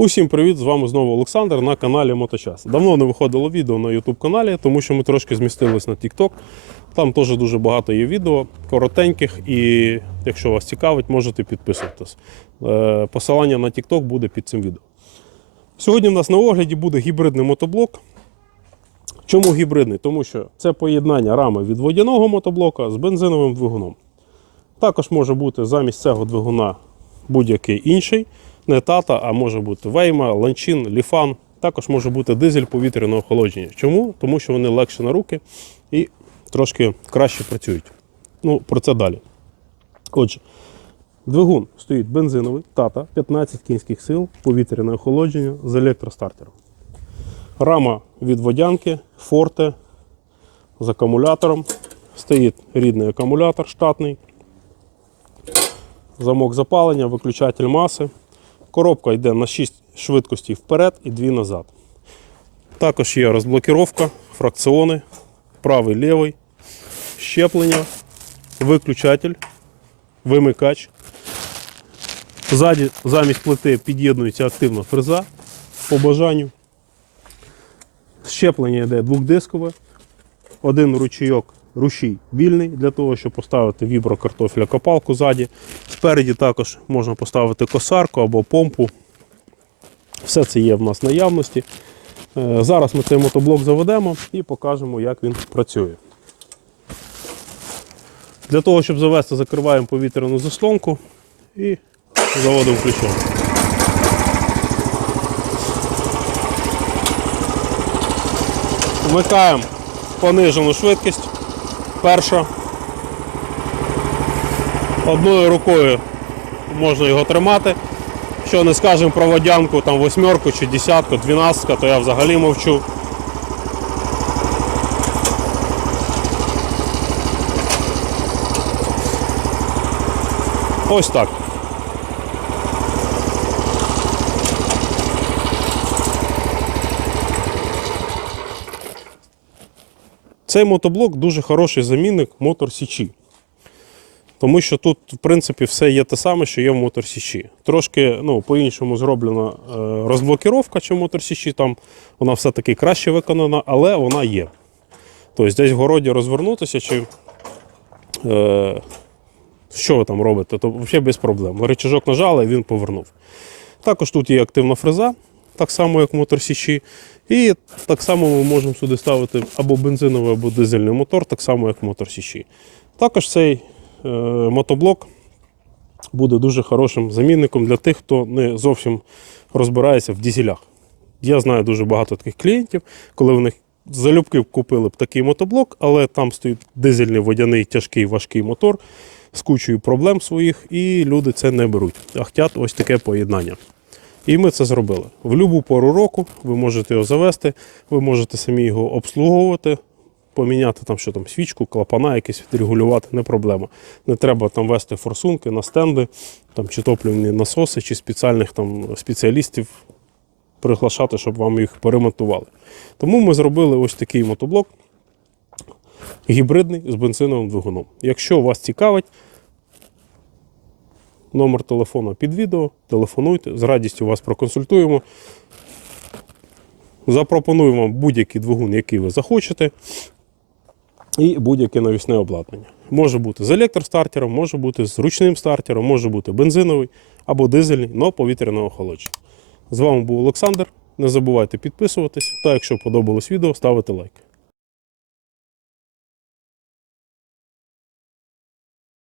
Усім привіт! З вами знову Олександр на каналі Моточас. Давно не виходило відео на YouTube каналі, тому що ми трошки змістились на TikTok. Там теж дуже багато є відео, коротеньких, і якщо вас цікавить, можете підписуватись. Е, Посилання на TikTok буде під цим відео. Сьогодні в нас на огляді буде гібридний мотоблок. Чому гібридний? Тому що це поєднання рами від водяного мотоблока з бензиновим двигуном. Також може бути замість цього двигуна будь-який інший, не тата, а може бути вейма, ланчин, ліфан. Також може бути дизель повітряного охолодження. Чому? Тому що вони легші на руки і трошки краще працюють. Ну, про це далі. Отже, двигун стоїть бензиновий, тата, 15 кінських сил, повітряне охолодження з електростартером. Рама від водянки, форте з акумулятором. Стоїть рідний акумулятор штатний. Замок запалення, виключатель маси. Коробка йде на 6 швидкостей вперед і 2 назад. Також є розблокіровка, фракціони, правий лівий, щеплення, виключатель, вимикач. Ззаді замість плити під'єднується активна фреза по бажанню. Щеплення йде двохдискове, один ручійок рушій вільний для того, щоб поставити віброкартофеля копалку ззаді. Спереді також можна поставити косарку або помпу. Все це є в нас в наявності. Е, Зараз ми цей мотоблок заведемо і покажемо, як він працює. Для того, щоб завести, закриваємо повітряну заслонку і заводимо ключом. Вмикаємо понижену швидкість. Перша. Одною рукою можна його тримати. Що не скажемо про водянку, там восьмерку чи десятку, дванадцятка, то я взагалі мовчу. Ось так. Цей мотоблок дуже хороший замінник мотор Січі. Тому що тут, в принципі, все є те саме, що є в мотор Січі. Трошки ну, по-іншому зроблена е, розблокіровка, чи в мотор Січі, там вона все-таки краще виконана, але вона є. Тобто десь в городі розвернутися, чи е, що ви там робите, то взагалі без проблем. Рычажок нажали, він повернув. Також тут є активна фреза, так само, як мотор Січі. І так само ми можемо сюди ставити або бензиновий, або дизельний мотор, так само, як в мотор Січі. Також цей е, мотоблок буде дуже хорошим замінником для тих, хто не зовсім розбирається в дізелях. Я знаю дуже багато таких клієнтів, коли вони залюбки купили б такий мотоблок, але там стоїть дизельний водяний тяжкий важкий мотор з кучою проблем своїх, і люди це не беруть. А хочуть ось таке поєднання. І ми це зробили. В будь-яку пору року ви можете його завести, ви можете самі його обслуговувати, поміняти там, що там свічку, клапана якісь відрегулювати, не проблема. Не треба там вести форсунки на стенди, там, чи топливні насоси, чи спеціальних там спеціалістів приглашати, щоб вам їх поремонтували. Тому ми зробили ось такий мотоблок гібридний з бензиновим двигуном. Якщо вас цікавить, Номер телефону під відео, телефонуйте, з радістю вас проконсультуємо. Запропонуємо вам будь-який двигун, який ви захочете, і будь-яке навісне обладнання. Може бути з електростартером, може бути з ручним стартером, може бути бензиновий або дизельний, але повітряного охолодження. З вами був Олександр. Не забувайте підписуватись та якщо подобалось відео, ставити лайк.